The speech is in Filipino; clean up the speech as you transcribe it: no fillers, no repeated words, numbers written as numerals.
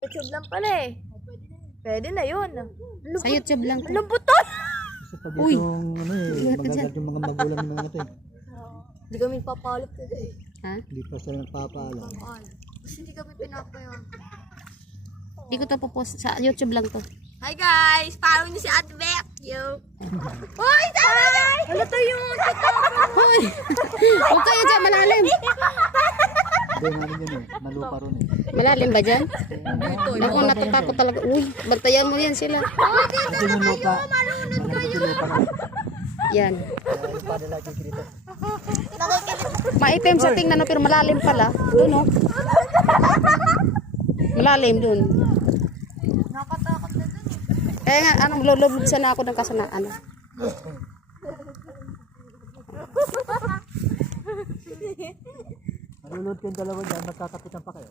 YouTube lang pala eh. Pwede na yun. Sa YouTube lang to. Lambot to! Kasi pag Uy. itong ano eh, magagat yung mga magulang ng mga ito eh. Hindi kami papalot ko eh. Ha? Hindi pa sila nagpapaalam. Kasi hindi kami pinapayan. Hindi ko to popost. Sa YouTube lang to. Hi guys! Follow niyo si Ate Beck! Yo! Uy! Hi! Ano to yung Hoy! Huwag kayo dyan, malalim. Hindi namin yun eh, nalupa ron eh. Malalim ba dyan? Ako natatakot talaga. Uy, bantayan mo yan sila. Kasi yung lupa, malapit yung lupa ron. Yan. Kaya yung padala dito dito. Maitim sa tingnan no, pero malalim pala. Doon oh. Malalim doon. Nakatakot na dun eh. Kaya nga, anong lulubsan na ako ng kasanaan. Malulod kayong dalawa dyan, magkakapitan pa kayo.